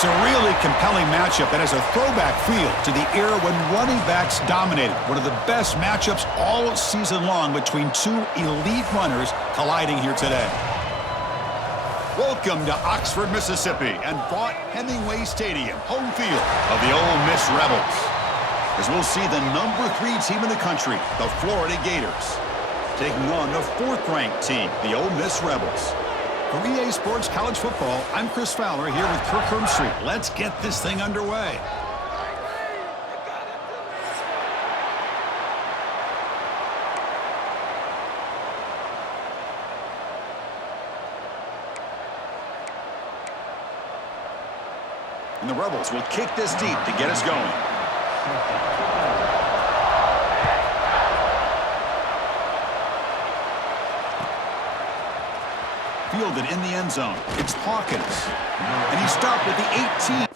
It's a really compelling matchup that has a throwback feel to the era when running backs dominated. One of the best matchups all season long between two elite runners colliding here today. Welcome to Oxford, Mississippi, and Vaught Hemingway Stadium, home field of the Ole Miss Rebels. As we'll see the number 3 team in the country, the Florida Gators, taking on the 4th-ranked team, the Ole Miss Rebels. For EA Sports College Football, I'm Chris Fowler here with Kirk Hermstreet. Let's get this thing underway. And the Rebels will kick this deep to get us going. Fielded in the end zone. It's Hawkins. And he stopped at the 18.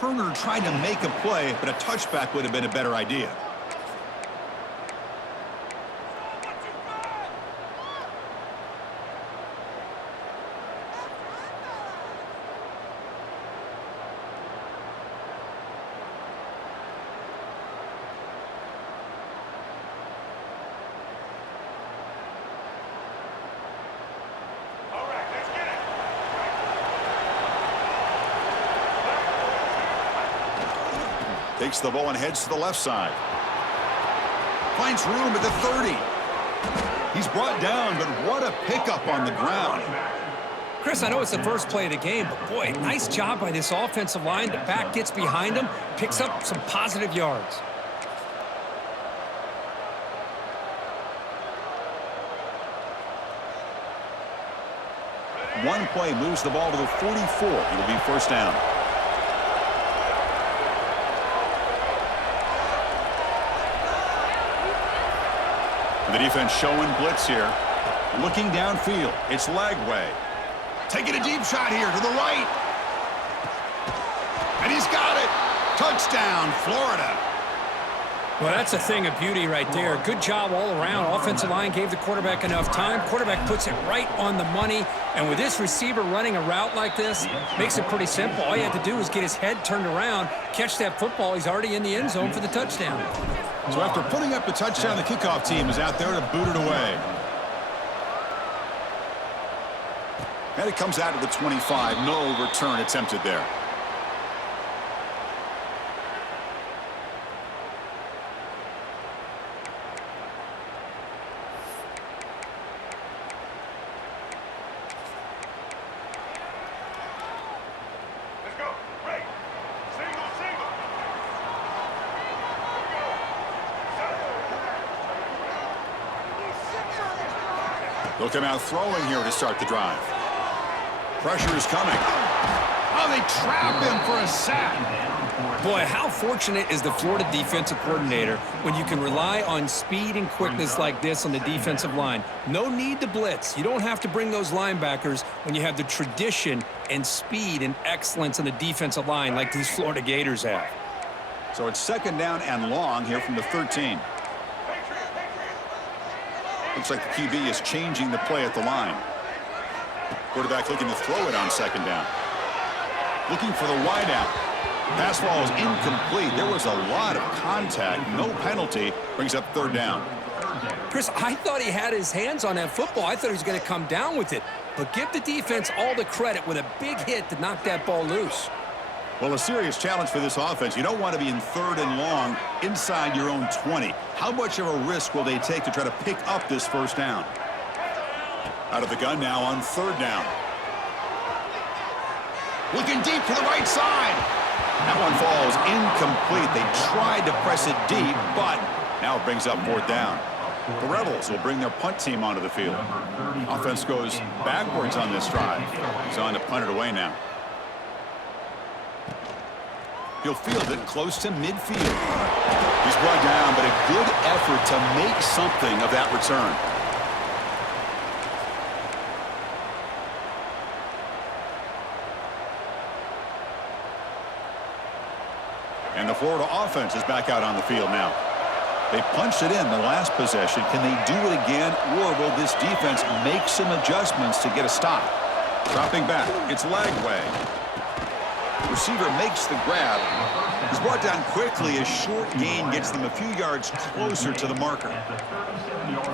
Turner tried to make a play, but a touchback would have been a better idea. Takes the ball and heads to the left side. Finds room at the 30. He's brought down, but what a pickup on the ground. Chris, I know it's the first play of the game, but boy, nice job by this offensive line. The back gets behind him, picks up some positive yards. One play moves the ball to the 44. It'll be first down. The defense showing blitz here. Looking downfield. It's Lagway. Taking a deep shot here to the right. And he's got it. Touchdown, Florida. Well, that's a thing of beauty right there. Good job all around. Offensive line gave the quarterback enough time. Quarterback puts it right on the money. And with this receiver running a route like this, makes it pretty simple. All you have to do is get his head turned around, catch that football. He's already in the end zone for the touchdown. So after putting up the touchdown, the kickoff team is out there to boot it away. And it comes out to the 25. No return attempted there. They'll come out throwing here to start the drive. Pressure is coming. Oh, they trap him for a sack. Boy, how fortunate is the Florida defensive coordinator when you can rely on speed and quickness like this on the defensive line. No need to blitz. You don't have to bring those linebackers when you have the tradition and speed and excellence on the defensive line like these Florida Gators have. So it's second down and long here from the 13. Looks like the QB is changing the play at the line. Quarterback looking to throw it on second down. Looking for the wideout. Pass ball is incomplete. There was a lot of contact. No penalty. Brings up third down. Chris, I thought he had his hands on that football. I thought he was going to come down with it. But give the defense all the credit with a big hit to knock that ball loose. Well, a serious challenge for this offense. You don't want to be in third and long inside your own 20. How much of a risk will they take to try to pick up this first down? Out of the gun now on third down. Looking deep to the right side. That one falls incomplete. They tried to press it deep, but now it brings up fourth down. The Rebels will bring their punt team onto the field. Offense goes backwards on this drive. He's on to punt it away now. He'll field it close to midfield. He's brought down, but a good effort to make something of that return. And the Florida offense is back out on the field now. They punched it in the last possession. Can they do it again, or will this defense make some adjustments to get a stop? Dropping back, it's leg way. Receiver makes the grab. He's brought down quickly. A short gain gets them a few yards closer to the marker.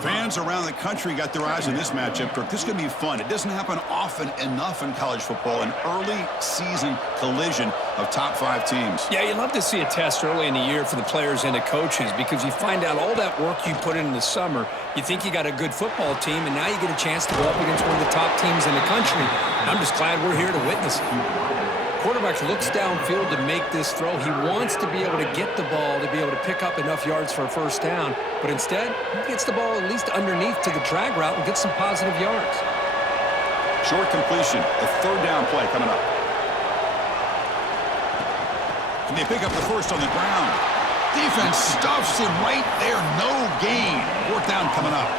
Fans around the country got their eyes on this matchup. This is going to be fun. It doesn't happen often enough in college football. An early season collision of top 5 teams. Yeah, you love to see a test early in the year for the players and the coaches because you find out all that work you put in the summer. You think you got a good football team, and now you get a chance to go up against one of the top teams in the country. I'm just glad we're here to witness it. Quarterback looks downfield to make this throw. He wants to be able to get the ball to be able to pick up enough yards for a first down, but instead, he gets the ball at least underneath to the drag route and gets some positive yards. Short completion, the third down play coming up. Can they pick up the first on the ground? Defense stuffs him right there, no gain. Fourth down coming up.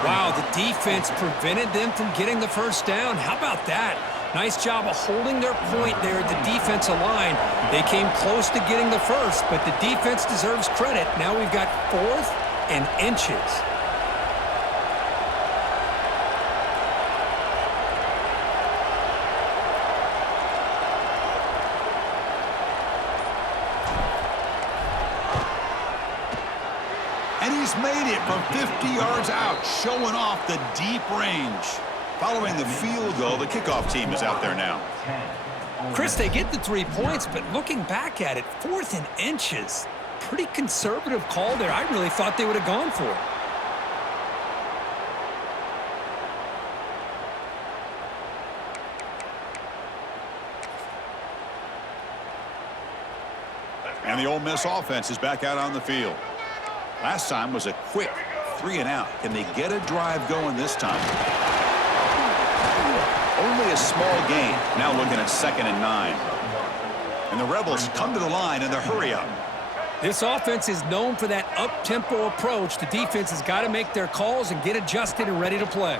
Wow, the defense prevented them from getting the first down. How about that? Nice job of holding their point there at the defensive line. They came close to getting the first, but the defense deserves credit. Now we've got 4th and inches. And he's made it from 50 yards out, showing off the deep range. Following the field goal, the kickoff team is out there now. Chris, they get the 3 points, but looking back at it, 4th and inches. Pretty conservative call there. I really thought they would have gone for it. And the Ole Miss offense is back out on the field. Last time was a quick 3 and out. Can they get a drive going this time? Only a small gain. Now looking at 2nd and 9. And the Rebels come to the line in the hurry-up. This offense is known for that up-tempo approach. The defense has got to make their calls and get adjusted and ready to play.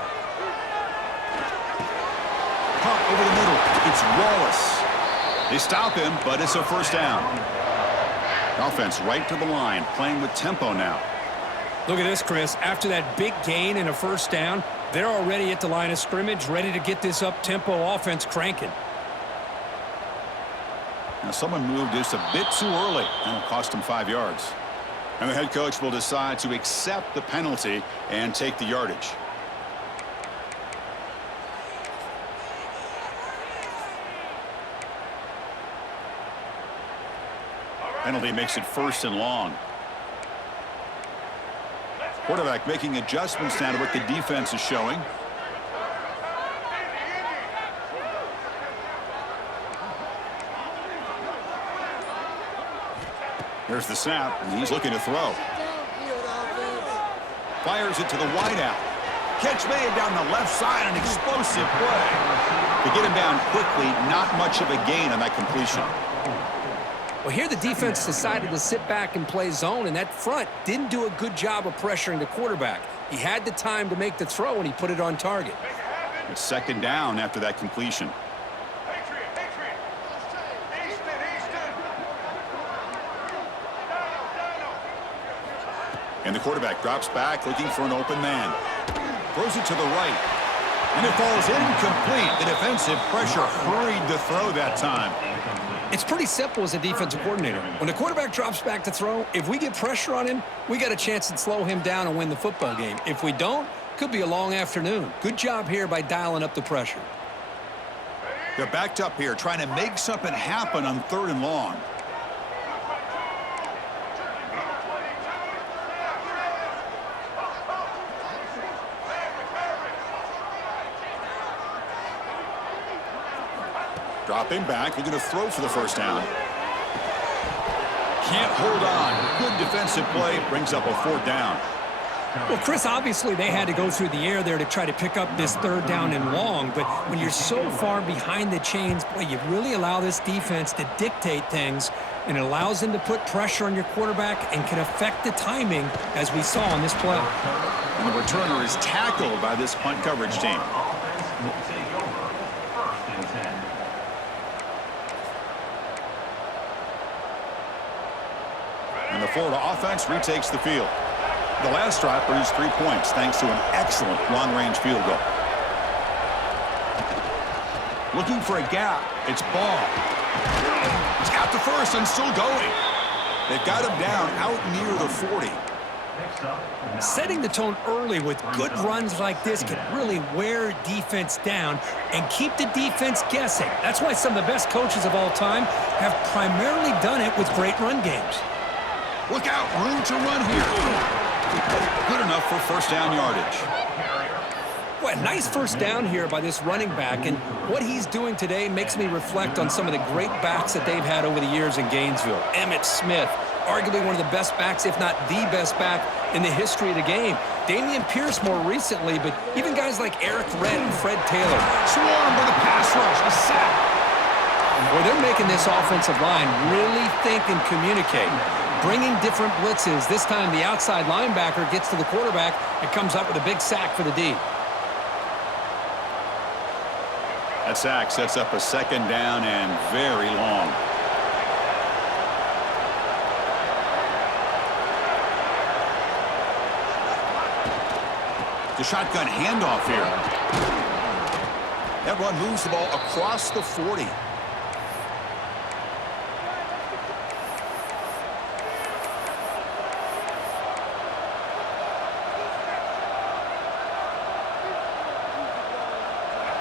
Pop over the middle. It's Wallace. They stop him, but it's a first down. Offense right to the line, playing with tempo now. Look at this, Chris. After that big gain and a first down, they're already at the line of scrimmage, ready to get this up-tempo offense cranking. Now someone moved just a bit too early, and it'll cost him 5 yards. And the head coach will decide to accept the penalty and take the yardage. Penalty makes it 1st and long. Quarterback making adjustments now to what the defense is showing. Here's the snap, and he's looking to throw. Fires it to the wideout. Catch made down the left side, an explosive play. To get him down quickly, not much of a gain on that completion. Well, here the defense decided to sit back and play zone, and that front didn't do a good job of pressuring the quarterback. He had the time to make the throw, and he put it on target. It's 2nd down after that completion. And the quarterback drops back, looking for an open man. Throws it to the right. And it falls incomplete. The defensive pressure hurried to throw that time. It's pretty simple as a defensive coordinator. When the quarterback drops back to throw, if we get pressure on him, we got a chance to slow him down and win the football game. If we don't, could be a long afternoon. Good job here by dialing up the pressure. They're backed up here, trying to make something happen on 3rd and long. Dropping back, they're going to throw for the first down. Can't hold on. Good defensive play, brings up a 4th down. Well, Chris, obviously they had to go through the air there to try to pick up this 3rd down and long, but when you're so far behind the chains, boy, you really allow this defense to dictate things, and it allows them to put pressure on your quarterback and can affect the timing, as we saw on this play. And the returner is tackled by this punt coverage team. And the Florida offense retakes the field. The last drive produced 3 points thanks to an excellent long-range field goal. Looking for a gap. It's Ball. He's got the first and still going. They've got him down out near the 40. Setting the tone early with good runs like this can really wear defense down and keep the defense guessing. That's why some of the best coaches of all time have primarily done it with great run games. Look out, room to run here. Good enough for first down yardage. Well, nice first down here by this running back, and what he's doing today makes me reflect on some of the great backs that they've had over the years in Gainesville. Emmitt Smith, arguably one of the best backs, if not the best back in the history of the game. Damian Pierce more recently, but even guys like Eric Redd and Fred Taylor. Swarmed by the pass rush, a sack. Well, they're making this offensive line really think and communicate. Bringing different blitzes. This time the outside linebacker gets to the quarterback and comes up with a big sack for the D. That sack sets up a 2nd down and very long. The shotgun handoff here. That run moves the ball across the 40.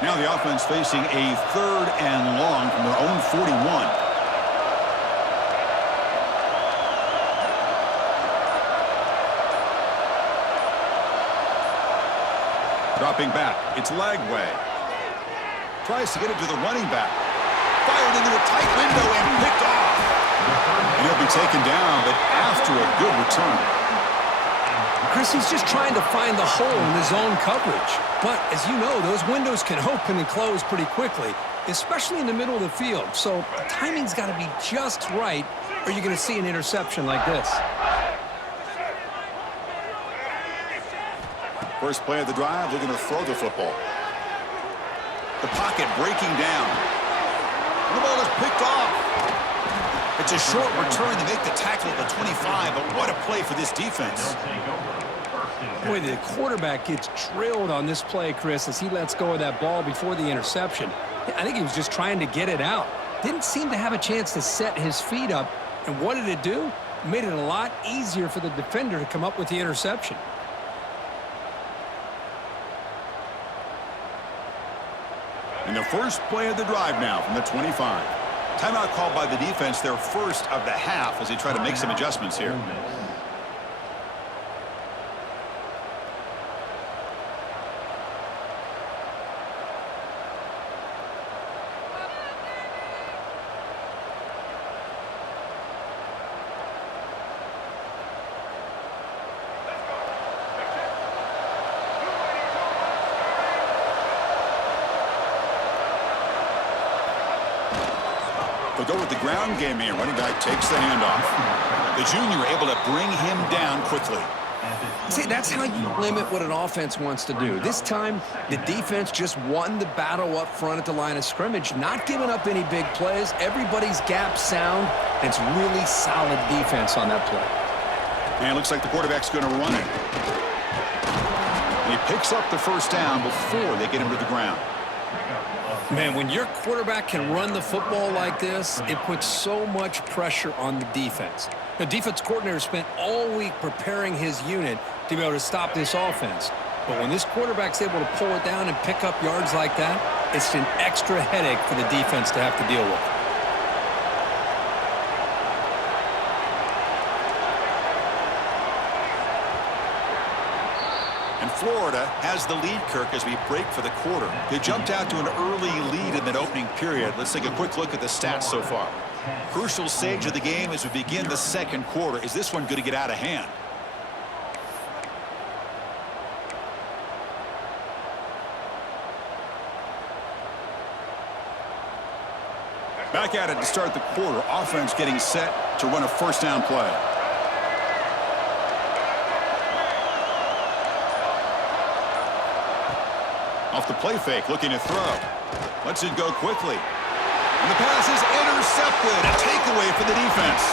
Now the offense facing a 3rd and long from their own 41. Dropping back, it's Lagway. Tries to get it to the running back. Fired into a tight window and picked off. And he'll be taken down, but after a good return. Chris, he's just trying to find the hole in the zone coverage. But, as you know, those windows can open and close pretty quickly, especially in the middle of the field. So the timing's got to be just right, or you're going to see an interception like this. First play of the drive, they're going to throw the football. The pocket breaking down. The ball is picked off. It's a short return to make the tackle at the 25, but what a play for this defense. Boy, the quarterback gets drilled on this play, Chris, as he lets go of that ball before the interception. I think he was just trying to get it out. Didn't seem to have a chance to set his feet up. And what did it do? It made it a lot easier for the defender to come up with the interception. And the first play of the drive now from the 25. Timeout called by the defense, their first of the half, as they try to make some adjustments here. They'll go with the ground game here. Running back takes the handoff. The junior able to bring him down quickly. See, that's how you limit what an offense wants to do. This time, the defense just won the battle up front at the line of scrimmage, not giving up any big plays. Everybody's gap sound, and it's really solid defense on that play. And it looks like the quarterback's going to run it. And he picks up the first down before they get him to the ground. Man, when your quarterback can run the football like this, it puts so much pressure on the defense. The defense coordinator spent all week preparing his unit to be able to stop this offense. But when this quarterback's able to pull it down and pick up yards like that, it's an extra headache for the defense to have to deal with. Florida has the lead, Kirk, as we break for the quarter. They jumped out to an early lead in that opening period. Let's take a quick look at the stats so far. Crucial stage of the game as we begin the second quarter. Is this one going to get out of hand? Back at it to start the quarter. Offense getting set to run a first down play. Off the play fake, looking to throw. Lets it go quickly. And the pass is intercepted. A takeaway for the defense.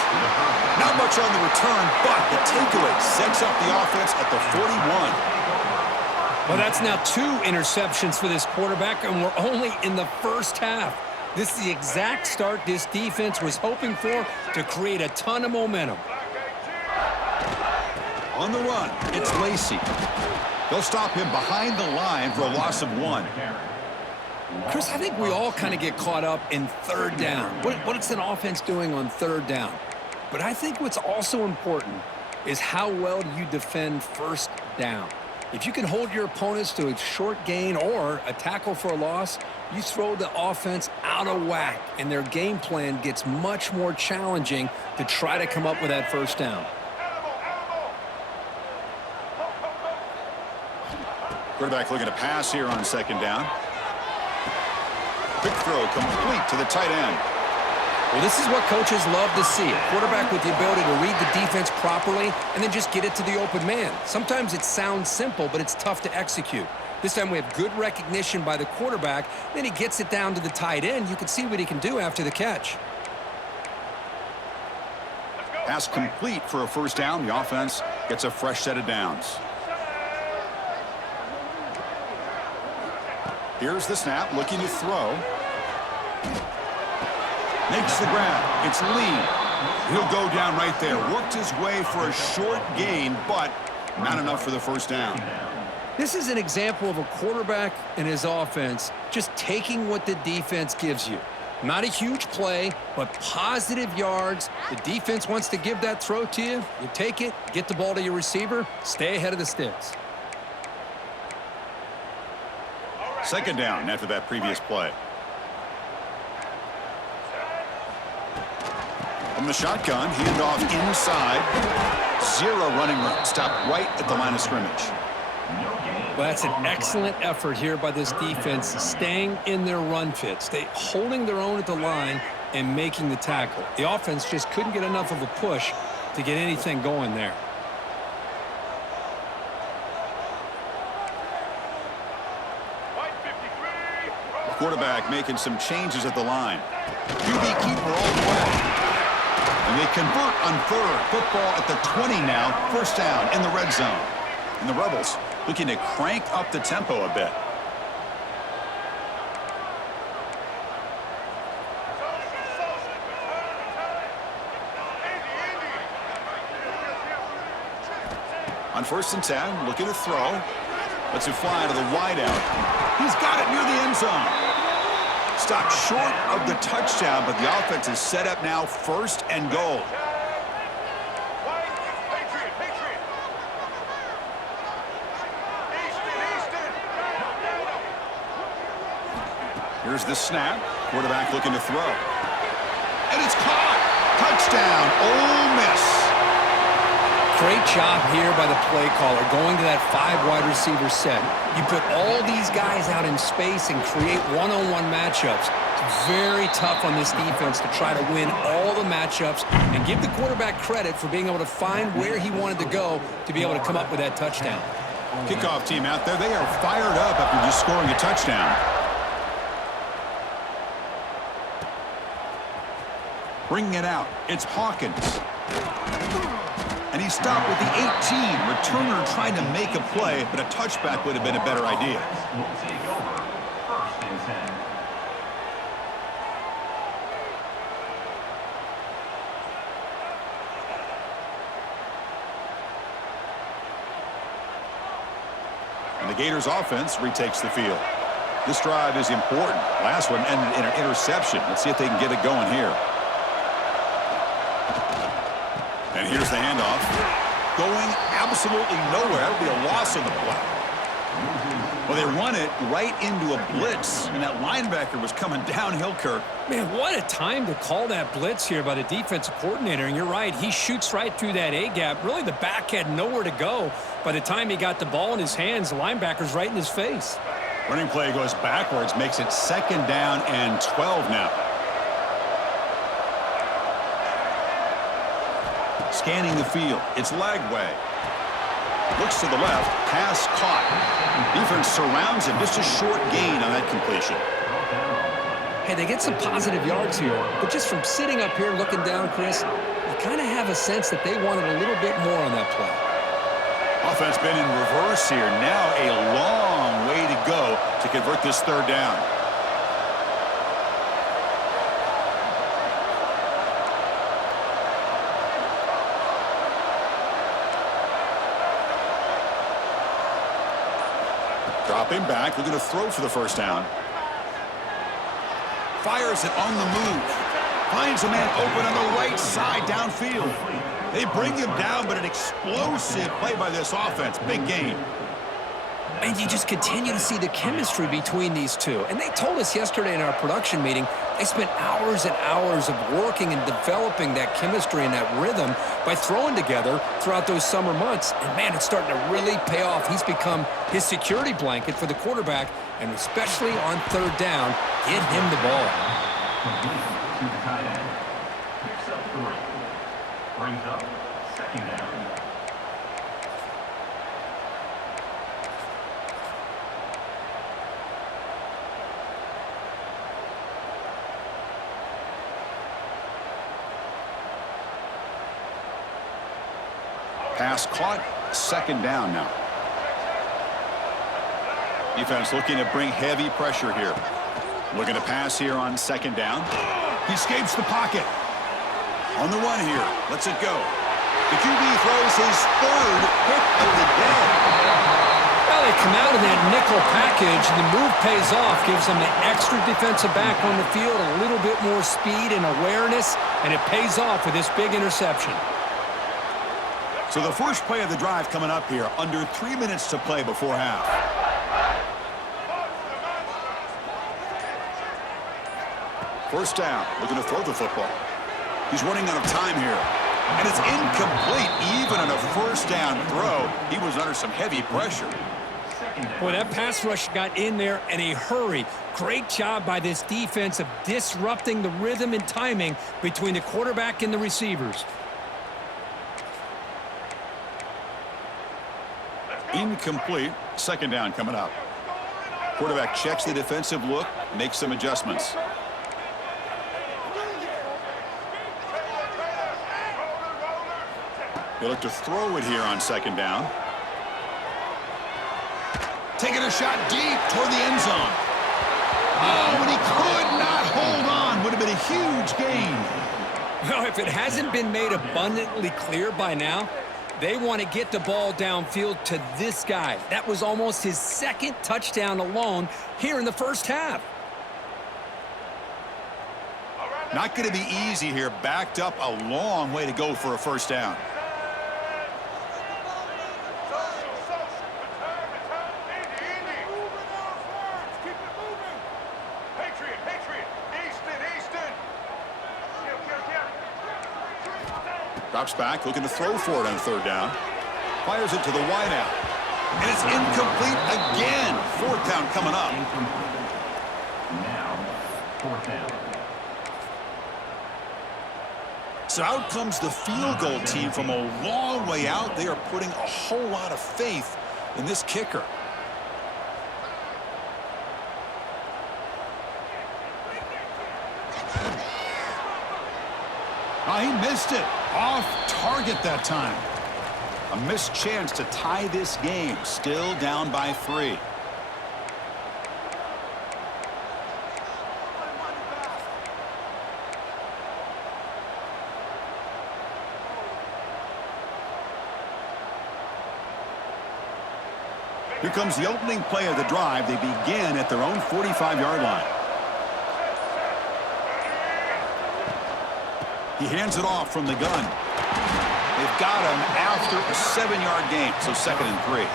Not much on the return, but the takeaway sets up the offense at the 41. Well, that's now 2 interceptions for this quarterback, and we're only in the first half. This is the exact start this defense was hoping for to create a ton of momentum. On the run, it's Lacey. They'll stop him behind the line for a loss of 1. Chris, I think we all kind of get caught up in third down. What's an offense doing on third down? But I think what's also important is how well do you defend first down. If you can hold your opponents to a short gain or a tackle for a loss, you throw the offense out of whack, and their game plan gets much more challenging to try to come up with that first down. Quarterback looking to pass here on second down. Quick throw complete to the tight end. Well, this is what coaches love to see. A quarterback with the ability to read the defense properly and then just get it to the open man. Sometimes it sounds simple, but it's tough to execute. This time we have good recognition by the quarterback. Then he gets it down to the tight end. You can see what he can do after the catch. Pass complete for a first down. The offense gets a fresh set of downs. Here's the snap, looking to throw. Makes the grab. It's Lee. He'll go down right there. Worked his way for a short gain, but not enough for the first down. This is an example of a quarterback and his offense just taking what the defense gives you. Not a huge play, but positive yards. The defense wants to give that throw to you. You take it, get the ball to your receiver, stay ahead of the sticks. Second down after that previous play. From the shotgun, handoff inside. 0 running room. Stopped right at the line of scrimmage. Well, that's an excellent effort here by this defense, staying in their run fit, holding their own at the line and making the tackle. The offense just couldn't get enough of a push to get anything going there. Quarterback making some changes at the line. QB keeper all the way. And they convert on third. Football at the 20 now. First down in the red zone. And the Rebels looking to crank up the tempo a bit. On first and 10, looking to throw. Lets it fly to the wideout. He's got it near the end zone. Stopped short of the touchdown, but the offense is set up now first and goal. Here's the snap. Quarterback looking to throw. And it's caught. Touchdown, Ole Miss. Great job here by the play caller, going to that 5 wide receiver set. You put all these guys out in space and create one-on-one matchups. It's very tough on this defense to try to win all the matchups and give the quarterback credit for being able to find where he wanted to go to be able to come up with that touchdown. Kickoff team out there, they are fired up after just scoring a touchdown. Bringing it out, it's Hawkins. And he stopped with the 18. Returner trying to make a play, but a touchback would have been a better idea. And the Gators offense retakes the field. This drive is important. Last one ended in an interception. Let's see if they can get it going here. And here's the handoff. Going absolutely nowhere. That would be a loss on the play. Well, they run it right into a blitz, and that linebacker was coming downhill, Kirk. Man, what a time to call that blitz here by the defensive coordinator. And you're right, he shoots right through that A-gap. Really, the back had nowhere to go. By the time he got the ball in his hands, the linebacker's right in his face. Running play goes backwards, makes it 2nd down and 12 now. Scanning the field. It's Lagway. Looks to the left. Pass caught. Defense surrounds him. Just a short gain on that completion. Hey, they get some positive yards here, but just from sitting up here looking down, Chris, you kind of have a sense that they wanted a little bit more on that play. Offense been in reverse here. Now a long way to go to convert this 3rd down. Dropping back, looking to throw for the 1st down. Fires it on the move. Finds a man open on the right side downfield. They bring him down, but an explosive play by this offense. Big gain. And you just continue to see the chemistry between these two. And they told us yesterday in our production meeting, they spent hours and hours of working and developing that chemistry and that rhythm by throwing together throughout those summer months. And, man, it's starting to really pay off. He's become his security blanket for the quarterback, and especially on 3rd down, get him the ball. Brings up 2nd down. Pass caught, 2nd down now. Defense looking to bring heavy pressure here. Looking to pass here on 2nd down. He escapes the pocket. On the run here, lets it go. The QB throws his 3rd hit of the day. Well, they come out in that nickel package, and the move pays off, gives them the extra defensive back on the field, a little bit more speed and awareness, and it pays off with this big interception. So the first play of the drive coming up here, under 3 minutes to play before half. First down, looking to throw the football. He's running out of time here. And it's incomplete, even on a 1st down throw. He was under some heavy pressure. Boy, that pass rush got in there in a hurry. Great job by this defense of disrupting the rhythm and timing between the quarterback and the receivers. Incomplete, 2nd down coming up. Quarterback checks the defensive look, makes some adjustments. They look to throw it here on 2nd down. Taking a shot deep toward the end zone. Oh, and he could not hold on. Would have been a huge gain. Well, if it hasn't been made abundantly clear by now, they want to get the ball downfield to this guy. That was almost his 2nd touchdown alone here in the 1st half. Not going to be easy here. Backed up a long way to go for a 1st down. Drops back, looking to throw for it on 3rd down. Fires it to the wideout. And it's incomplete again. 4th down coming up. Now, 4th down. So out comes the field goal team from a long way out. They are putting a whole lot of faith in this kicker. Oh, he missed it. Off target that time. A missed chance to tie this game. Still down by 3. Here comes the opening play of the drive. They begin at their own 45-yard line. He hands it off from the gun. They've got him after a 7-yard gain, so 2nd and 3.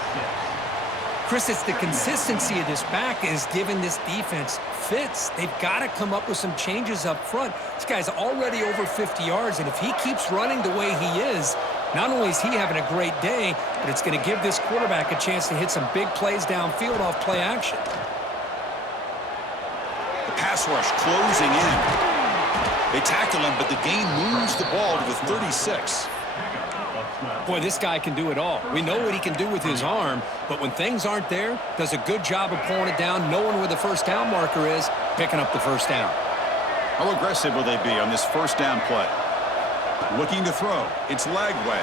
Chris, it's the consistency of this back is giving this defense fits. They've got to come up with some changes up front. This guy's already over 50 yards, and if he keeps running the way he is, not only is he having a great day, but it's going to give this quarterback a chance to hit some big plays downfield off play action. The pass rush closing in. They tackle him, but the gain moves the ball to the 36. Boy, this guy can do it all. We know what he can do with his arm, but when things aren't there, does a good job of pulling it down, knowing where the first down marker is, picking up the first down. How aggressive will they be on this first down play? Looking to throw. It's Lagway.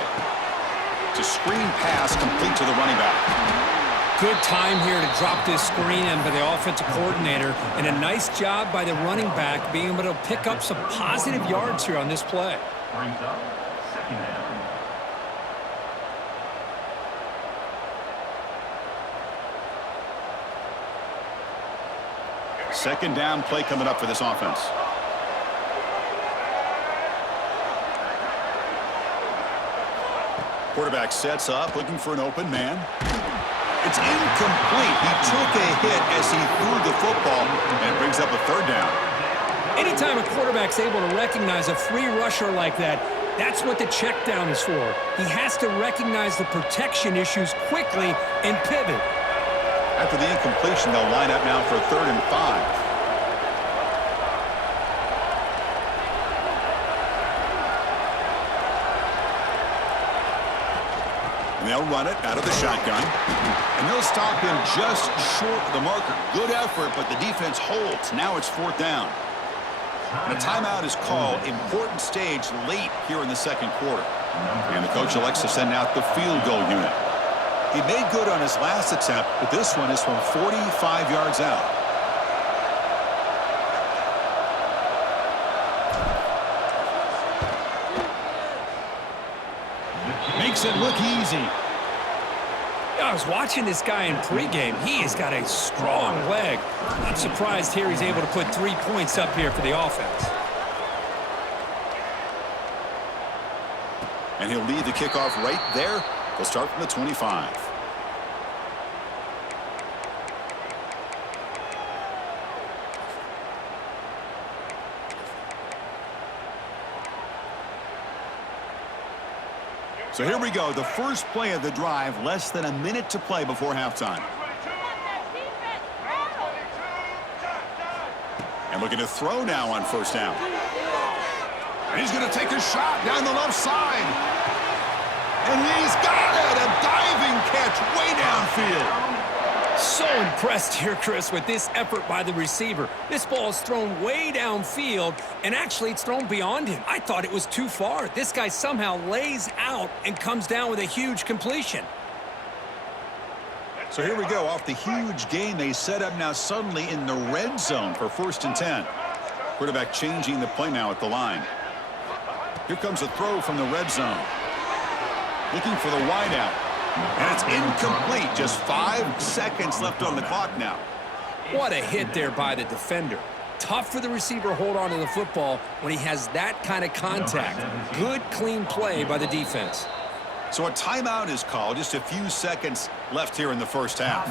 It's a screen pass complete to the running back. Good time here to drop this screen in by the offensive coordinator, and a nice job by the running back being able to pick up some positive yards here on this play. Brings up 2nd down. Second down play coming up for this offense. Quarterback sets up, looking for an open man. It's incomplete. He took a hit as he threw the football, and it brings up a 3rd down. Anytime a quarterback's able to recognize a free rusher like that, that's what the check down is for. He has to recognize the protection issues quickly and pivot. After the incompletion, they'll line up now for a 3rd and 5. And they'll run it out of the shotgun. And they'll stop him just short of the marker. Good effort, but the defense holds. Now it's 4th down. And a timeout is called. Important stage late here in the 2nd quarter. And the coach elects to send out the field goal unit. He made good on his last attempt, but this one is from 45 yards out. Makes it look easy. I was watching this guy in pregame. He has got a strong leg. Not surprised here he's able to put 3 points up here for the offense. And he'll lead the kickoff right there. They'll start from the 25. So here we go, the first play of the drive, less than a minute to play before halftime. And looking to throw now on 1st down. And he's going to take a shot down the left side. And he's got it, a diving catch way downfield. So impressed here, Chris, with this effort by the receiver. This ball is thrown way downfield, and actually it's thrown beyond him. I thought it was too far. This guy somehow lays out and comes down with a huge completion. So here we go. Off the huge gain, they set up now suddenly in the red zone for 1st and 10. Quarterback changing the play now at the line. Here comes a throw from the red zone. Looking for the wideout. And it's incomplete. Just 5 seconds left on the clock now. What a hit there by the defender. Tough for the receiver to hold on to the football when he has that kind of contact. Good, clean play by the defense. So a timeout is called. Just a few seconds left here in the first half.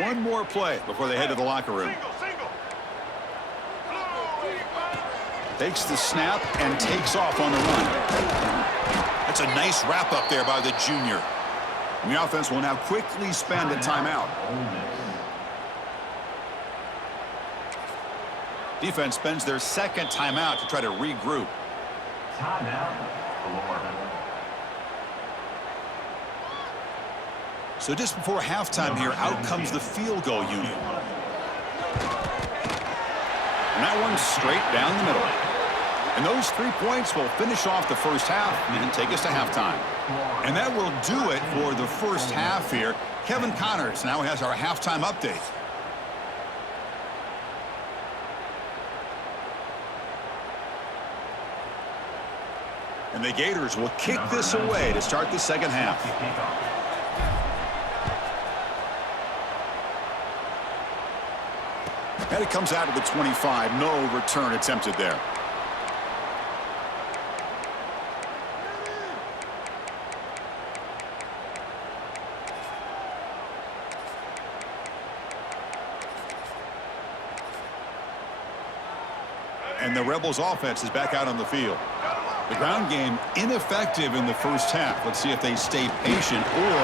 One more play before they head to the locker room. Takes the snap and takes off on the run. That's a nice wrap up there by the junior. And the offense will now quickly spend a timeout. Defense spends their 2nd timeout to try to regroup. So just before halftime here, out comes the field goal unit. And that one's straight down the middle. And those 3 points will finish off the first half and take us to halftime. And that will do it for the first half here. Kevin Connors now has our halftime update. And the Gators will kick this away to start the second half. And it comes out of the 25. No return attempted there. And the Rebels offense is back out on the field. The ground game ineffective in the first half. Let's see if they stay patient or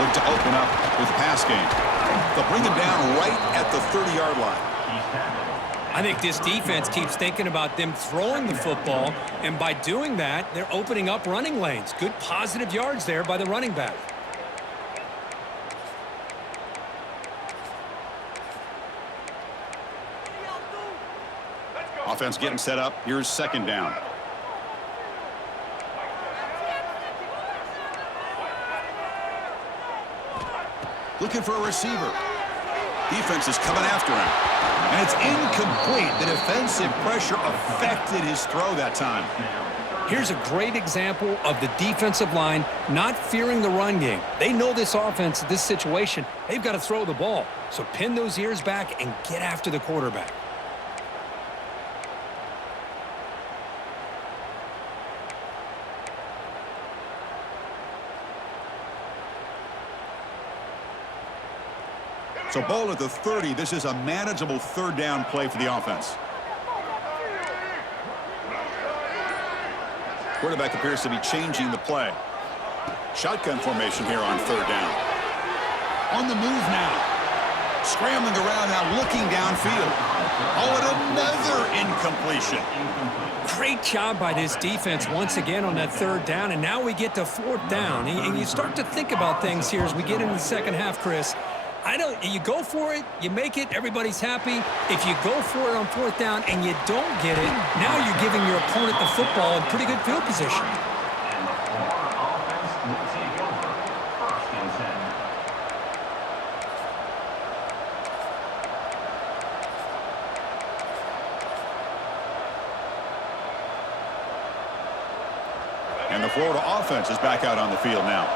look to open up with the pass game. They'll bring him down right at the 30-yard line. I think this defense keeps thinking about them throwing the football, and by doing that, they're opening up running lanes. Good positive yards there by the running back. Offense getting set up. Here's second down. Looking for a receiver. Defense is coming after him. And it's incomplete. The defensive pressure affected his throw that time. Here's a great example of the defensive line not fearing the run game. They know this offense, this situation, they've got to throw the ball. So pin those ears back and get after the quarterback. So ball at the 30. This is a manageable third down play for the offense. Quarterback appears to be changing the play. Shotgun formation here on third down. On the move now. Scrambling around now, looking downfield. Oh, and another incompletion. Great job by this defense once again on that third down, and now we get to fourth down. And you start to think about things here as we get into the second half, Chris. You go for it, you make it, everybody's happy. If you go for it on fourth down and you don't get it, now you're giving your opponent the football in pretty good field position. And the Florida offense will take over first and 10. And the Florida offense is back out on the field now.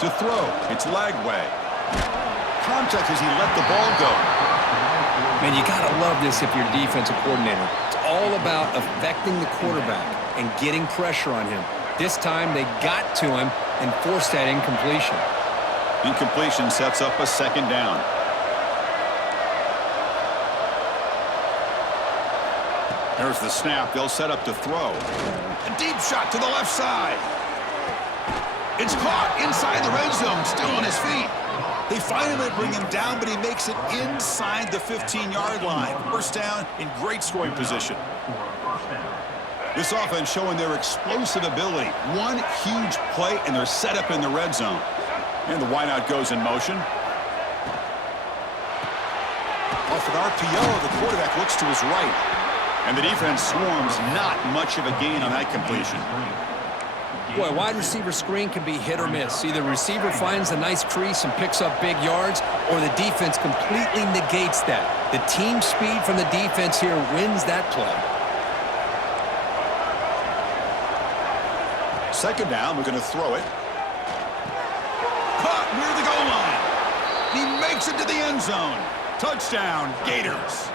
To throw, it's Lagway. Contact as he let the ball go. Man, you got to love this if you're a defensive coordinator. It's all about affecting the quarterback and getting pressure on him. This time they got to him and forced that incompletion. Incompletion sets up a second down. There's the snap. They'll set up to throw. A deep shot to the left side. It's caught inside the red zone, still on his feet. They finally bring him down, but he makes it inside the 15-yard line. First down in great scoring position. This offense showing their explosive ability. One huge play, and they're set up in the red zone. And the wideout goes in motion. Off an RPO, the quarterback looks to his right. And the defense swarms, not much of a gain on that completion. Boy, wide receiver screen can be hit or miss. Either receiver finds a nice crease and picks up big yards, or the defense completely negates that. The team speed from the defense here wins that play. Second down, we're going to throw it. Caught near the goal line. He makes it to the end zone. Touchdown, Gators.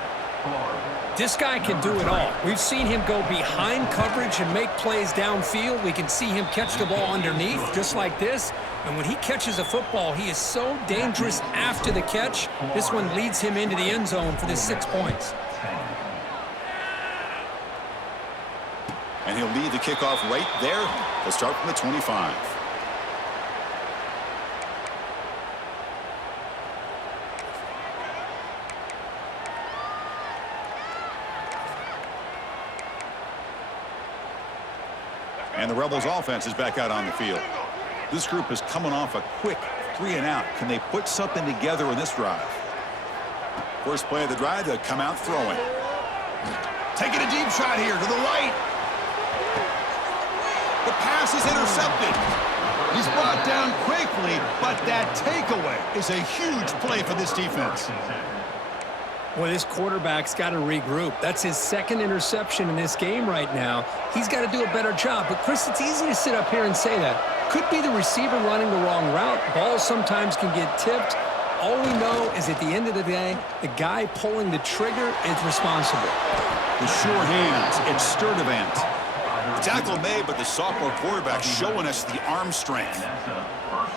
This guy can do it all. We've seen him go behind coverage and make plays downfield. We can see him catch the ball underneath, just like this. And when he catches a football, he is so dangerous after the catch. This one leads him into the end zone for the 6 points. And he'll lead the kickoff right there. They'll start from the 25. And the Rebels offense is back out on the field. This group is coming off a quick 3-and-out. Can they put something together in this drive? First play of the drive, they'll come out throwing. Taking a deep shot here to the right. The pass is intercepted. He's brought down quickly, but that takeaway is a huge play for this defense. Well, this quarterback's got to regroup. That's his second interception in this game right now. He's got to do a better job. But, Chris, it's easy to sit up here and say that. Could be the receiver running the wrong route. Balls sometimes can get tipped. All we know is at the end of the day, the guy pulling the trigger is responsible. The sure hands, it's Sturdivant. Tackle made, but the sophomore quarterback showing us the arm strength.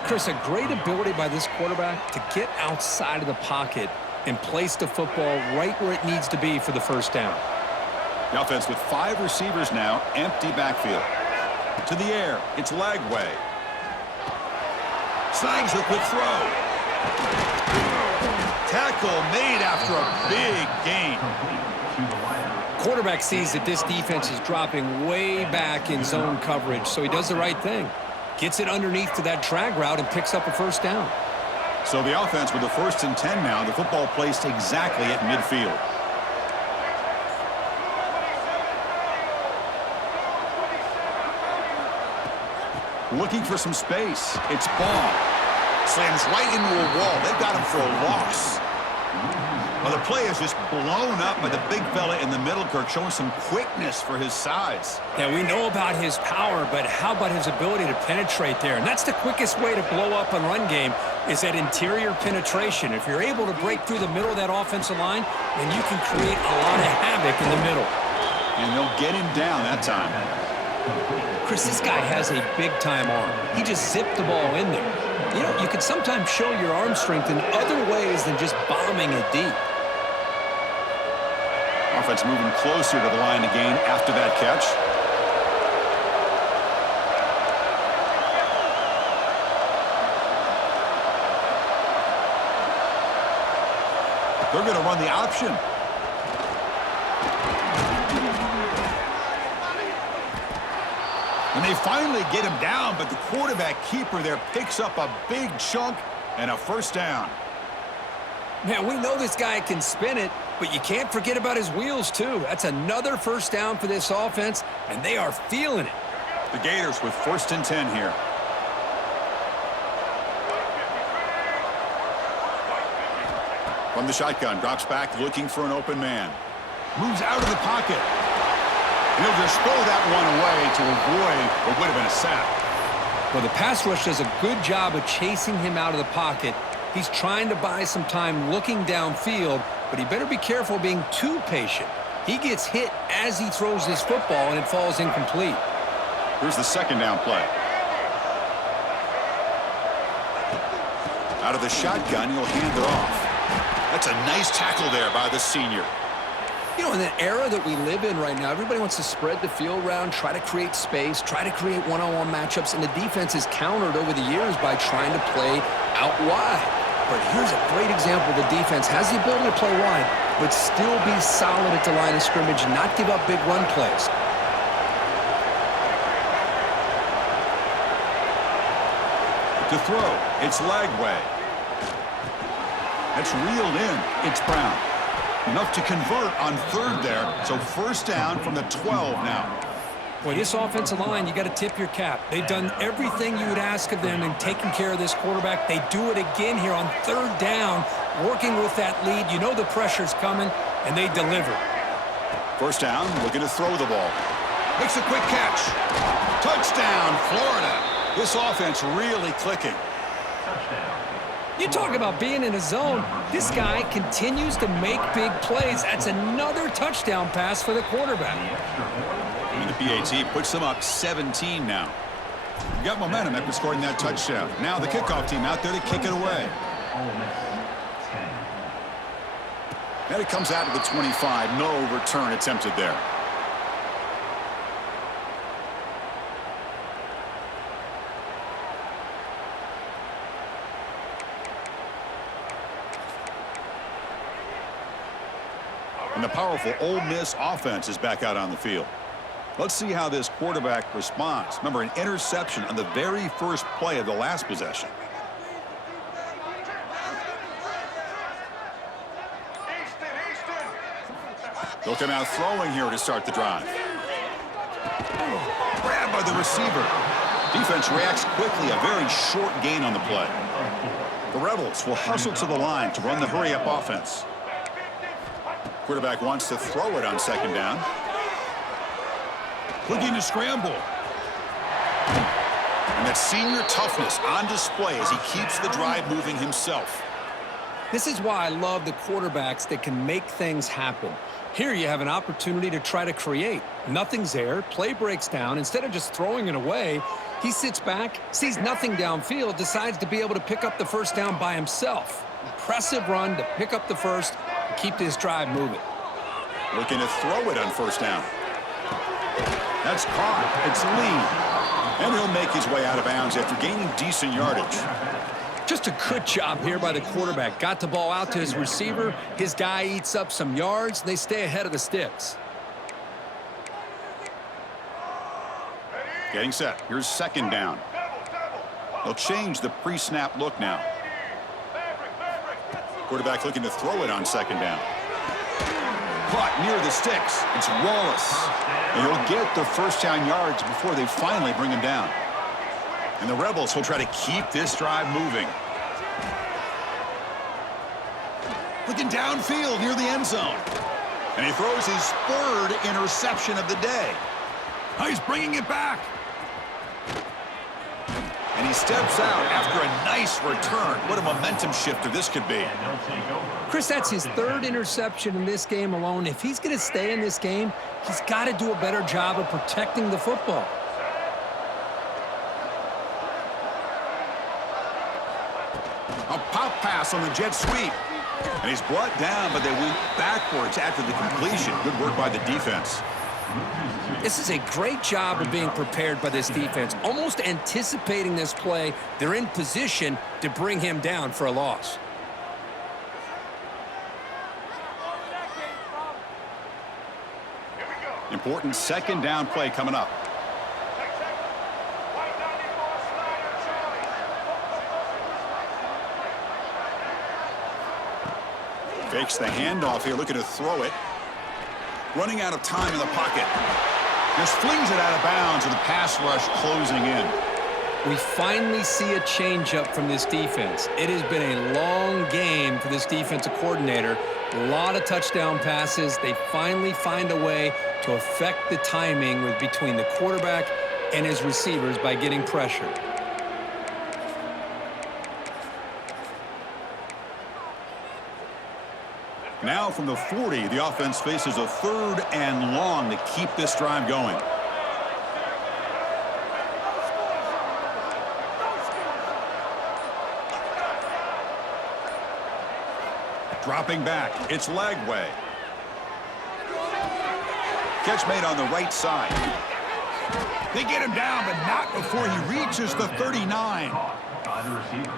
Chris, a great ability by this quarterback to get outside of the pocket and place the football right where it needs to be for the first down. The offense with 5 receivers now, empty backfield. To the air, it's Lagway. Snags a quick throw. Tackle made after a big gain. Quarterback sees that this defense is dropping way back in zone coverage, so he does the right thing. Gets it underneath to that drag route and picks up a first down. So the offense with the 1st and 10 now, the football placed exactly at midfield. Looking for some space. It's Ball. Slams right into a wall. They've got him for a loss. Well, the play is just blown up by the big fella in the middle, Kirk, showing some quickness for his size. Yeah, we know about his power, but how about his ability to penetrate there? And that's the quickest way to blow up a run game is that interior penetration. If you're able to break through the middle of that offensive line, then you can create a lot of havoc in the middle. And they'll get him down that time. Chris, this guy has a big-time arm. He just zipped the ball in there. You know, you can sometimes show your arm strength in other ways than just bombing it deep. Offense moving closer to the line of gain after that catch. They're going to run the option. And they finally get him down, but the quarterback keeper there picks up a big chunk and a first down. Man, we know this guy can spin it, but you can't forget about his wheels, too. That's another first down for this offense, and they are feeling it. The Gators with 1st and 10 here. From the shotgun, drops back looking for an open man. Moves out of the pocket. And he'll just throw that one away to avoid what would have been a sack. Well, the pass rush does a good job of chasing him out of the pocket. He's trying to buy some time looking downfield, but he better be careful being too patient. He gets hit as he throws this football, and it falls incomplete. Here's the 2nd down play. Out of the shotgun, he'll hand it off. That's a nice tackle there by the senior. You know, in the era that we live in right now, everybody wants to spread the field around, try to create space, try to create one-on-one matchups, and the defense is countered over the years by trying to play out wide. But here's a great example. The defense has the ability to play wide, but still be solid at the line of scrimmage, not give up big run plays. To throw, it's Lagway. That's reeled in. It's Brown. Enough to convert on 3rd there, so first down from the 12 now. Boy, this offensive line, you got to tip your cap. They've done everything you would ask of them in taking care of this quarterback. They do it again here on 3rd down, working with that lead. You know the pressure's coming, and they deliver. First down, looking to throw the ball. Makes a quick catch. Touchdown, Florida. This offense really clicking. You talk about being in a zone. This guy continues to make big plays. That's another touchdown pass for the quarterback. And the PAT puts them up 17 now. You got momentum after scoring that touchdown. Now the kickoff team out there to kick it away. And it comes out to the 25. No return attempted there. And the powerful Ole Miss offense is back out on the field. Let's see how this quarterback responds. Remember, an interception on the very first play of the last possession. They'll come out throwing here to start the drive. Grabbed by the receiver. Defense reacts quickly, a very short gain on the play. The Rebels will hustle to the line to run the hurry-up offense. Quarterback wants to throw it on second down. Looking to scramble. And that senior toughness on display as he keeps the drive moving himself. This is why I love the quarterbacks that can make things happen. Here you have an opportunity to try to create. Nothing's there. Play breaks down. Instead of just throwing it away, he sits back, sees nothing downfield, decides to be able to pick up the first down by himself. Impressive run to pick up the first and keep this drive moving. Looking to throw it on first down. That's caught. It's Lee. And he'll make his way out of bounds after gaining decent yardage. Just a good job here by the quarterback. Got the ball out to his receiver. His guy eats up some yards. They stay ahead of the sticks. Getting set. Here's second down. They'll change the pre-snap look now. Quarterback looking to throw it on second down. Caught near the sticks. It's Wallace. And he'll get the first down yards before they finally bring him down. And the Rebels will try to keep this drive moving. Looking downfield near the end zone. And he throws his third interception of the day. Oh, he's bringing it back. And he steps out after a nice return. What a momentum shifter this could be. Chris, that's his third interception in this game alone. If he's going to stay in this game, he's got to do a better job of protecting the football. A pop pass on the jet sweep. And he's brought down, but they went backwards after the completion. Good work by the defense. This is a great job of being prepared by this defense. Almost anticipating this play, they're in position to bring him down for a loss. Important second down play coming up. Fakes the handoff here, looking to throw it. Running out of time in the pocket. Just flings it out of bounds with the pass rush closing in. We finally see a changeup from this defense. It has been a long game for this defensive coordinator. A lot of touchdown passes. They finally find a way to affect the timing between the quarterback and his receivers by getting pressure. Now from the 40, the offense faces a third and long to keep this drive going. Dropping back, it's Lagway. Catch made on the right side. They get him down, but not before he reaches the 39. By the receiver.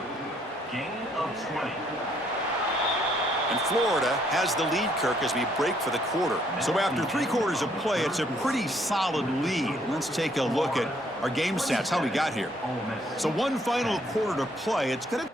Gain of 20. And Florida has the lead, Kirk, as we break for the quarter. So after 3 quarters of play, it's a pretty solid lead. Let's take a look at our game stats, how we got here. So one final quarter to play. It's going to...